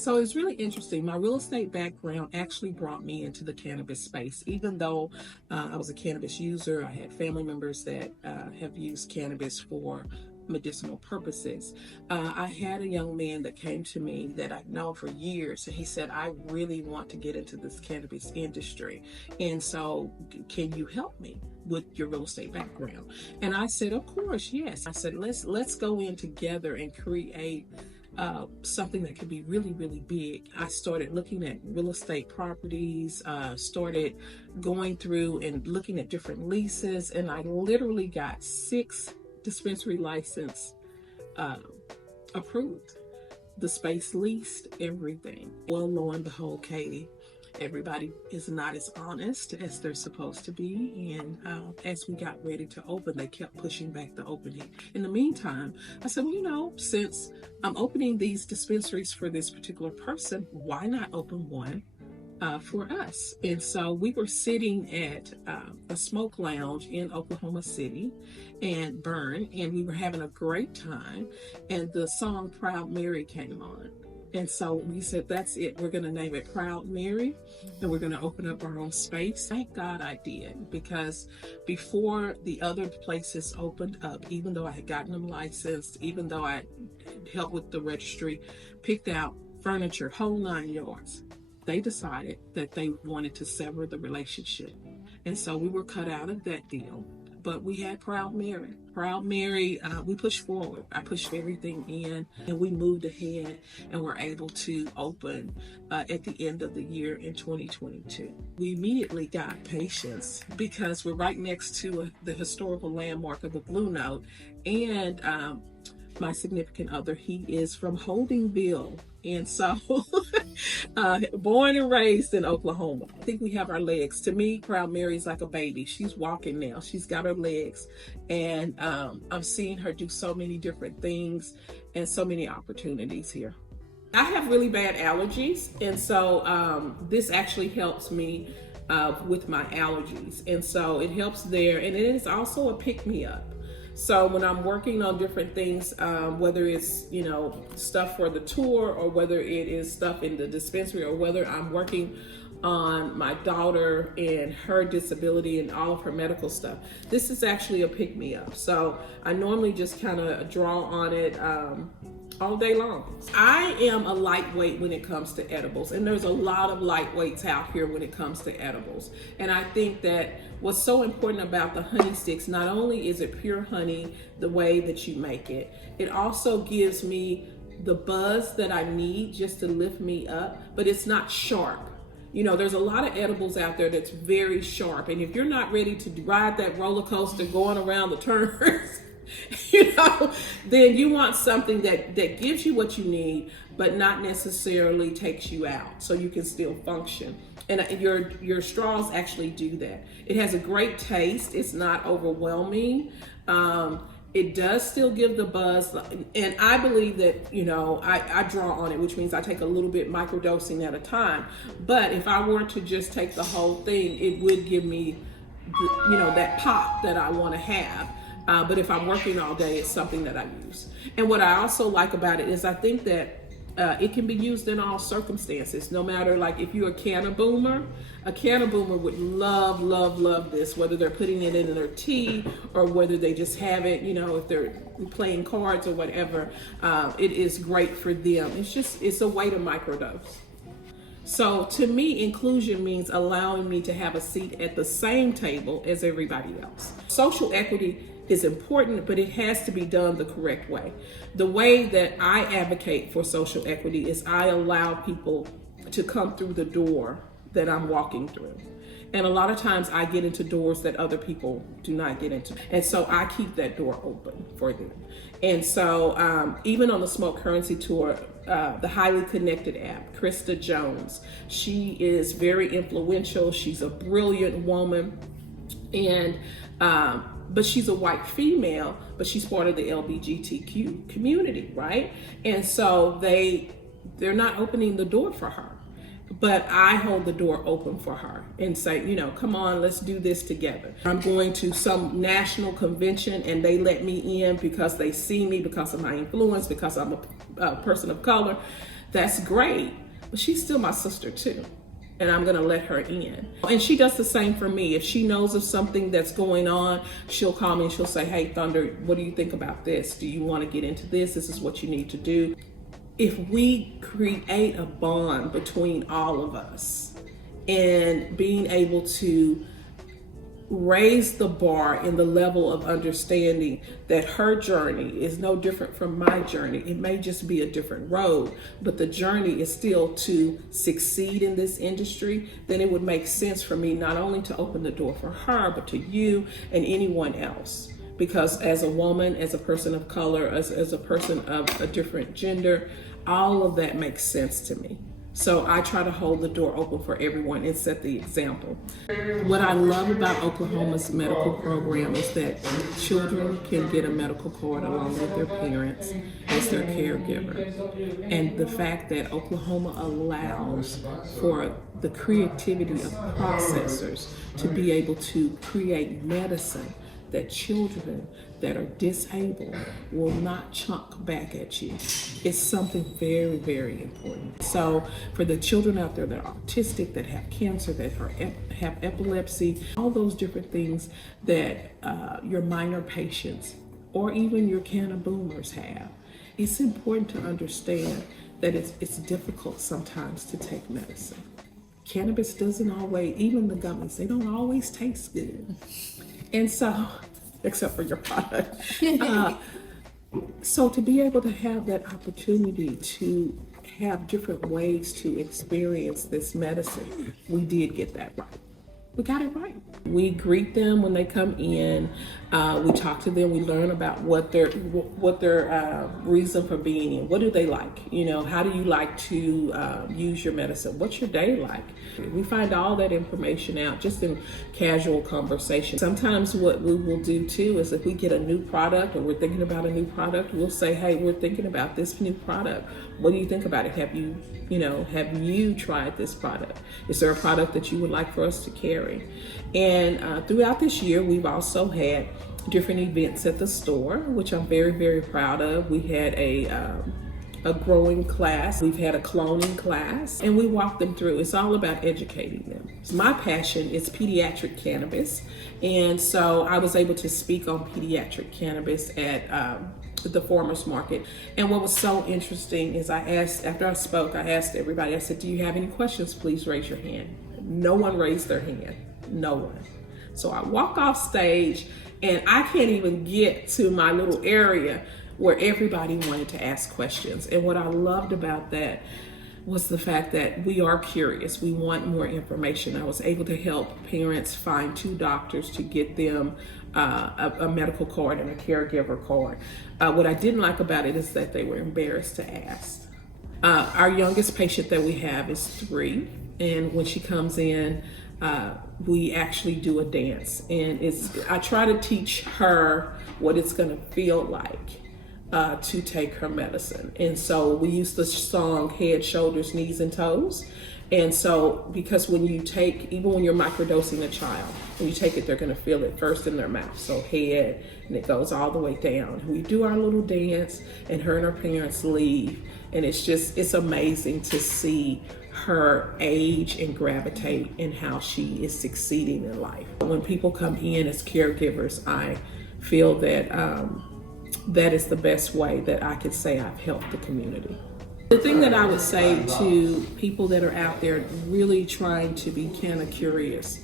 So it's really interesting. My real estate background actually brought me into the cannabis space. Even though I was a cannabis user, I had family members that have used cannabis for medicinal purposes. I had a young man that came to me that I've known for years, and he said, I really want to get into this cannabis industry. And so, can you help me with your real estate background? And I said, of course, yes. I said, let's go in together and create something that could be really, really big. I started looking at real estate properties, started going through and looking at different leases, and I literally got 6 dispensary license approved. The space leased, everything. Well, lo and behold, Katie, everybody is not as honest as they're supposed to be. And as we got ready to open, they kept pushing back the opening. In the meantime, I said, well, since I'm opening these dispensaries for this particular person, why not open one for us? And so we were sitting at a smoke lounge in Oklahoma City and Burn, and we were having a great time. And the song Proud Mary came on. And so we said, that's it. We're going to name it Proud Mary, and we're going to open up our own space. Thank God I did, because before the other places opened up, even though I had gotten them licensed, even though I helped with the registry, picked out furniture, whole 9 yards, they decided that they wanted to sever the relationship. And so we were cut out of that deal. But we had Proud Mary. Proud Mary, we pushed forward. I pushed everything in, and we moved ahead, and were able to open at the end of the year in 2022. We immediately got patients because we're right next to the historical landmark of the Blue Note, and my significant other, he is from Holdingville. And so, born and raised in Oklahoma. I think we have our legs. To me, Proud Mary is like a baby. She's walking now. She's got her legs. And I'm seeing her do so many different things and so many opportunities here. I have really bad allergies. And so this actually helps me with my allergies. And so it helps there. And it is also a pick-me-up. So when I'm working on different things, whether it's, stuff for the tour, or whether it is stuff in the dispensary, or whether I'm working on my daughter and her disability and all of her medical stuff, this is actually a pick-me-up. So I normally just kind of draw on it all day long. I am a lightweight when it comes to edibles, and there's a lot of lightweights out here when it comes to edibles. And I think that what's so important about the honey sticks, not only is it pure honey the way that you make it, it also gives me the buzz that I need just to lift me up, but it's not sharp. There's a lot of edibles out there that's very sharp, and if you're not ready to ride that roller coaster going around the turns, then you want something that gives you what you need, but not necessarily takes you out, so you can still function. And your straws actually do that. It has a great taste. It's not overwhelming. It does still give the buzz. And I believe that, I draw on it, which means I take a little bit microdosing at a time. But if I were to just take the whole thing, it would give me, that pop that I want to have. But if I'm working all day, it's something that I use. And what I also like about it is I think that it can be used in all circumstances, no matter, like, if you're a canna boomer would love, love, love this, whether they're putting it in their tea or whether they just have it, if they're playing cards or whatever. It is great for them. It's a way to microdose. So to me, inclusion means allowing me to have a seat at the same table as everybody else. Social equity is important, but it has to be done the correct way. The way that I advocate for social equity is I allow people to come through the door that I'm walking through. And a lot of times I get into doors that other people do not get into. And so I keep that door open for them. And so even on the Smoke Currency Tour, the Highly Connected app, Krista Jones, she is very influential. She's a brilliant woman. And but she's a white female, but she's part of the LGBTQ community, right? And so they're not opening the door for her, but I hold the door open for her and say, come on, let's do this together. I'm going to some national convention and they let me in because they see me, because of my influence, because I'm a person of color. That's great, but she's still my sister too. And I'm gonna let her in. And she does the same for me. If she knows of something that's going on, she'll call me and she'll say, hey, Thunder, what do you think about this? Do you wanna get into this? This is what you need to do. If we create a bond between all of us and being able to raise the bar in the level of understanding that her journey is no different from my journey. It may just be a different road, but the journey is still to succeed in this industry. Then it would make sense for me not only to open the door for her, but to you and anyone else. Because as a woman, as a person of color, as a person of a different gender, all of that makes sense to me. So I try to hold the door open for everyone and set the example. What I love about Oklahoma's medical program is that children can get a medical card along with their parents as their caregiver. And the fact that Oklahoma allows for the creativity of processors to be able to create medicine that children that are disabled will not chunk back at you. It's something very, very important. So for the children out there that are autistic, that have cancer, that have epilepsy, all those different things that your minor patients or even your can of boomers have, it's important to understand that it's difficult sometimes to take medicine. Cannabis doesn't always, even the gummies, they don't always taste good. And so, except for your product. So to be able to have that opportunity to have different ways to experience this medicine, we did get that right. We got it right. We greet them when they come in. We talk to them. We learn about what their reason for being in. What do they like? You know, how do you like to use your medicine? What's your day like? We find all that information out just in casual conversation. Sometimes what we will do too is if we get a new product or we're thinking about a new product, we'll say, hey, we're thinking about this new product. What do you think about it? Have you tried this product? Is there a product that you would like for us to carry? And throughout this year, we've also had different events at the store, which I'm very, very proud of. We had a growing class. We've had a cloning class, and we walked them through. It's all about educating them. My passion is pediatric cannabis, and so I was able to speak on pediatric cannabis at the farmers market. And what was so interesting is after I spoke, I asked everybody, I said, do you have any questions? Please raise your hand. No one raised their hand. No one. So I walk off stage and I can't even get to my little area where everybody wanted to ask questions. And what I loved about that was the fact that we are curious. We want more information. I was able to help parents find 2 doctors to get them a medical card and a caregiver card. What I didn't like about it is that they were embarrassed to ask. Our youngest patient that we have is 3, and when she comes in, we actually do a dance, and I try to teach her what it's going to feel like to take her medicine. And so we use the song Head, Shoulders, Knees, and Toes. And so, because when you take, even when you're microdosing a child, when you take it, they're going to feel it first in their mouth. So head, and it goes all the way down. We do our little dance, and her parents leave. And it's amazing to see her age and gravitate and how she is succeeding in life. When people come in as caregivers, I feel that that is the best way that I could say I've helped the community. The thing that I would say to people that are out there really trying to be kind of curious,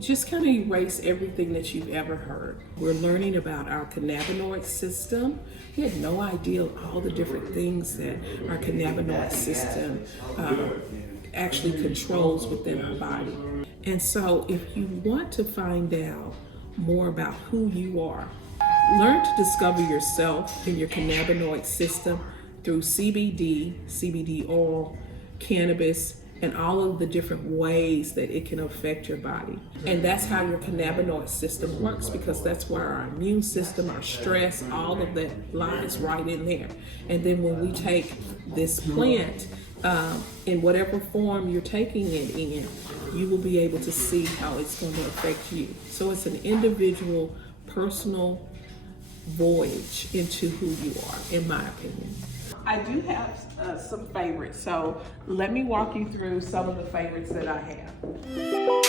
just kind of erase everything that you've ever heard. We're learning about our cannabinoid system. We had no idea all the different things that our cannabinoid system actually controls within our body. And so if you want to find out more about who you are, learn to discover yourself and your cannabinoid system through CBD, CBD oil, cannabis, and all of the different ways that it can affect your body. And that's how your cannabinoid system works, because that's where our immune system, our stress, all of that lies right in there. And then when we take this plant in whatever form you're taking it in, you will be able to see how it's going to affect you. So it's an individual, personal voyage into who you are, in my opinion. I do have some favorites, so let me walk you through some of the favorites that I have.